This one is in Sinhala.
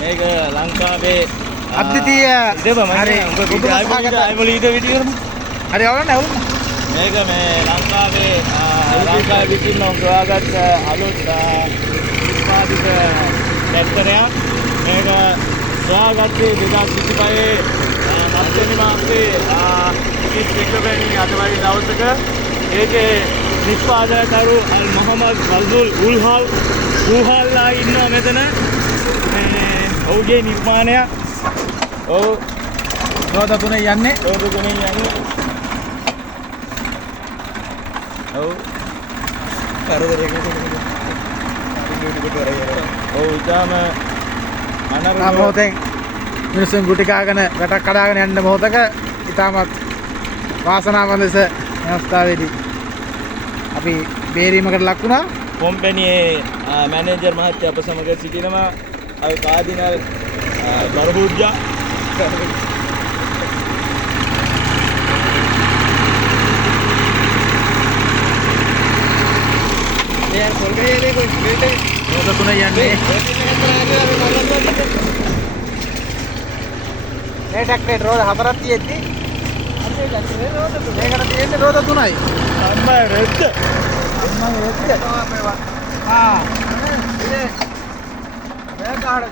මේක ලංකාවේ අද්විතීය හරි මේක මේ ලංකාවේ විසින් සොයාගත් අලුත් නිෂ්පාදිත ට්‍රැක්ටරයක්. මේක සොයාගත්තේ 2025 මත්වෙනි මාසේ 21 වෙනි අටවැනි දවසක. ඒකේ නිෂ්පාදකකරු අල් මොහමඩ් බල්දුල් උල්හල්ලා ඉන්නවා මෙතන. ඔහුගේ නිර්මාණයක්. ඔව් රෝද තුනේ යන්නේ. ඔව් ඉතාලම මොහොතෙන් මිනිස්සුන් ගුටි කාගෙන වැටක් කඩාගෙන යන්න මොහොතක ඉතාමත් වාසනාවන්ත ලෙස අවස්ථාවේදී අපි බේරීමකට ලක් වුණා. කොම්පැනියේ මැනේජර් මහත්තයා අප සමග සිටිනවා. අය කාදිනල් බර්හුජ්ජා රෝද තුනේ යන්නේ. මේ ටැක්ටරේ රෝද හතරක් තියෙද්දි මේකට තියෙන්නේ රෝද තුනයි. අම්මා රෙද්ද ආ ඉතින් මේ කාඩ